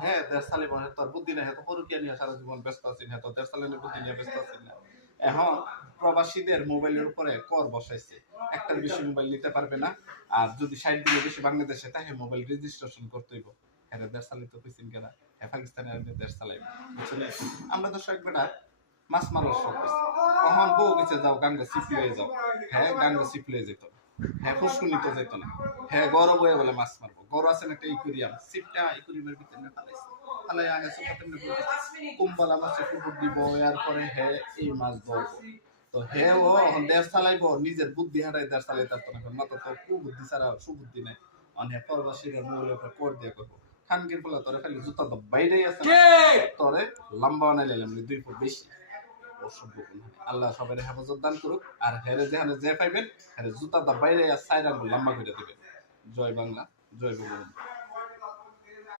হ্যাঁ দেড় সালে মনে তোর বুদ্ধি নাই তো পরকিয়া নিয়ে সারা জীবন ব্যস্ত আছেন হ্যাঁ তো দেড় সালের বুদ্ধি নিয়ে ব্যস্ত আছেন না এখন প্রবাসীদের মোবাইলের উপরে কর বসাইছে একটার বেশি মোবাইল নিতে পারবে না আর যদি 60 দিনের বেশি বাংলাদেশে তাহে মোবাইল রেজিস্ট্রেশন করতে হইব হ্যাঁ দেড় সালে তো কইছেন কেনা হ্যাঁ পাকিস্তানে আর দেড় সালে বুঝছেন আমরা তো সব বেটা মাছ মারার শখ হইছে কখন বউ গেছে যাও গাঙ্গা সিপ্লে যাও হ্যাঁ গাঙ্গা সিপ্লে যেত হ্যাঁ ফুসকুনি তো যেত না হ্যাঁ গরম হয়ে বলে মাছ মারবো গরু আছে একটা ইকুরিয়াম সিপটা ইকুরিয়ামের ভিতরে ফালাইছে ফালাই আগে সোফাতে কুম্বালা মাছে কুকুর দিব এরপরে হ্যাঁ এই মাছ ধরবো তো হে ও দেশ চালাইবো নিজের বুদ্ধি হারাই দেশ চালাই তার তো না মাথা তো কুবুদ্ধি ছাড়া সুবুদ্ধি নাই অনেক পরবাসীরা মূলের উপর কোর দিয়ে করবো খানকির ফলে তোরে খালি জুতা তো বাইরেই আছে তোরে লম্বা বানাইলাম 2 ফুট বেশি আল্লাহ সবাই হেফাজত দান করুক আর হেরে যেখানে যে পাইবেন হেরে জুতা দা বাইরে আর 4 আঙ্গুল লম্বা করে দেবেন জয় বাংলা জয় বঙ্গবন্ধু